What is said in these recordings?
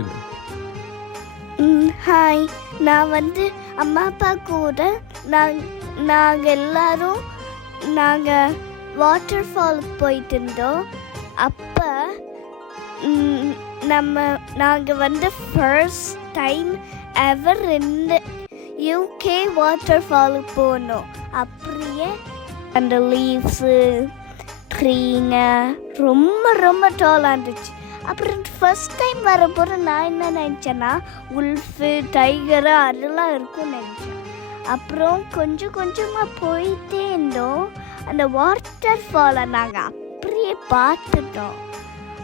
இரு. ஹாய், நான் அம்மா அப்பா கூட நாங்கள் எல்லாரும் வாட்டர் ஃபாலுக்கு போயிட்டு இருந்தோம். அப்போ நாங்கள் ஃபர்ஸ்ட் டைம் எவர் இந்த யூகே வாட்டர் ஃபாலுக்கு போனோம். அப்படியே அந்த லீவ்ஸு ட்ரீங்க ரொம்ப ரொம்ப டாலாக இருந்துச்சு. அப்புறம் ஃபர்ஸ்ட் டைம் வரப்போது நான் என்ன நினச்சேன்னா உல்ஃபு டைகரு அதெல்லாம் இருக்கும்னு நினச்சேன். அப்புறம் கொஞ்சம் கொஞ்சமாக போயிட்டே இருந்தோம். அந்த வாட்டர் ஃபாலை நாங்கள் அப்படியே பார்த்துட்டோம்.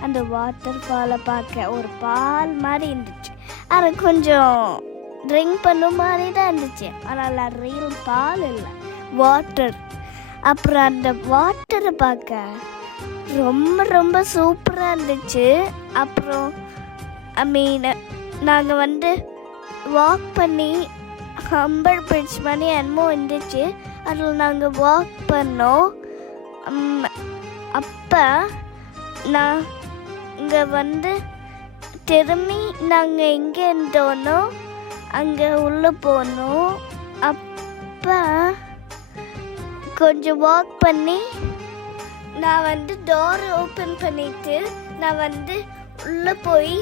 அந்த வாட்டர் ஃபாலை பார்க்க ஒரு பால் மாதிரி இருந்துச்சு. அது கொஞ்சம் ட்ரிங்க் பண்ண மாதிரி தான் இருந்துச்சு. ஆனால் அது ரியல் பால் இல்லை, வாட்டர். அப்புறம் அந்த வாட்டரை பார்க்க ரொம்ப ரொம்ப சூப்பராக இருந்துச்சு. அப்புறம் நாங்கள் வாக் பண்ணி ஹம்பர் பிரிட்ஜ் பண்ணி என்னமோ இருந்துச்சு, அதில் நாங்கள் வாக் பண்ணோம். அப்போ நாங்கள் திரும்பி நாங்கள் எங்கே இருந்தோனோ அங்கே உள்ளே போனோம். அப்போ கொஞ்சம் வாக் பண்ணி நான் டோர் ஓப்பன் பண்ணிட்டு நான் உள்ளே போய்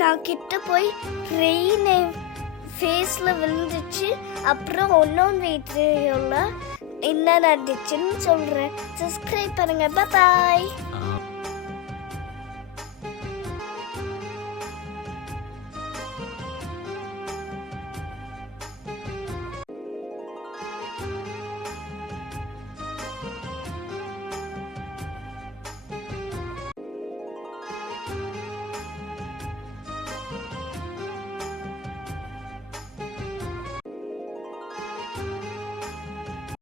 நான் கிட்ட போய் ரெயின் ஃபேஸில் விழுந்துச்சு. அப்புறம் இன்னொன்று வீட்டில் என்ன நடந்துச்சுன்னு சொல்கிறேன். சப்ஸ்கிரைப் பண்ணுங்கள். பாய்.